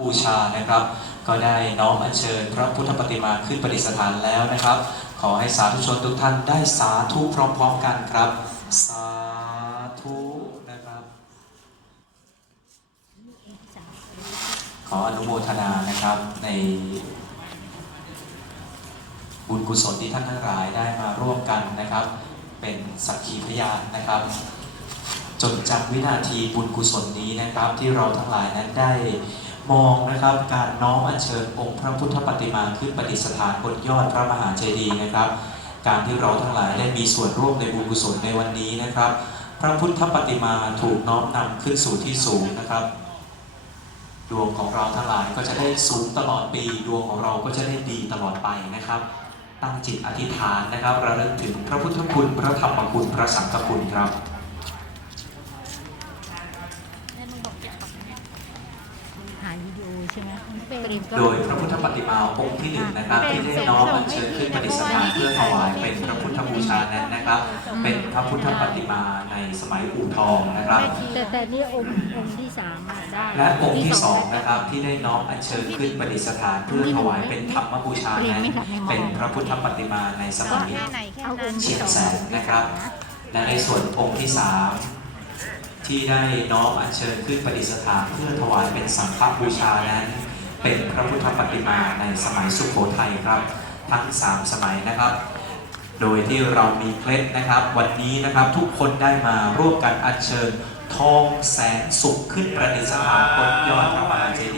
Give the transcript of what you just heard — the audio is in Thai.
บูชานะครับ ก็ได้น้อมอัญเชิญพระพุทธปฏิมาขึ้นประดิษฐานแล้วนะครับ ขอให้สาธุชนทุกท่านได้สาธุพร้อมๆกันครับ สาธุนะครับ ขออนุโมทนานะครับในบุญกุศลที่ท่านทั้งหลายได้มาร่วมกันนะครับ เป็นสักขีพยานนะครับจนจำวินาทีบุญกุศลนี้นะครับ ที่เราทั้งหลายนั้นได้ มองนะครับการน้อมอัญเชิญองค์พระพุทธปฏิมาขึ้นประดิษฐานบนยอดพระมหาเจดีย์นะครับ การที่เราทั้งหลายได้มีส่วนร่วมในบุญกุศลในวันนี้นะครับ พระพุทธปฏิมาถูกน้อมนำขึ้นสู่ที่สูงนะครับ ดวงของเราทั้งหลายก็จะได้สูงตลอดปี ดวงของเราก็จะได้ดีตลอดไปนะครับ ตั้งจิตอธิษฐานนะครับระลึกถึงพระพุทธคุณพระธรรมคุณพระสังฆคุณครับ ถ่ายวิดีโอใช่ไหมเป็นโดยพระพุทธปฏิมาองค์ที่หนึ่งนะครับ ที่ได้น้อมอัญเชิญขึ้นประดิษฐานเพื่อถวายเป็นพระพุทธบูชานั้นนะครับ เป็นพระพุทธปฏิมาในสมัยอู่ทองนะครับ แต่แต่นี่องค์องค์ที่สามอะได้และองค์ที่สองนะครับที่ได้น้อมอัญเชิญขึ้นประดิษฐานเพื่อถวายเป็นธรรมบูชานั้นเป็นพระพุทธปฏิมาในสมัยแค่ไหนแค่เอาอนั้นงค์เฉีที่ยสงองแสนนะครับและในส่วนองค์ที่สาม ที่ได้น้อมอัญเชิญขึ้นประดิษฐานเพื่อถวายเป็นสังฆบูชานั้น เป็นพระพุทธปฏิมาในสมัยสุโขทัยครับ ทั้งสามสมัยนะครับ โดยที่เรามีเคล็ดนะครับ วันนี้นะครับทุกคนได้มาร่วมกันอัญเชิญทองแสนสุขขึ้นประดิษฐานบนยอดพระมหาเจดีย์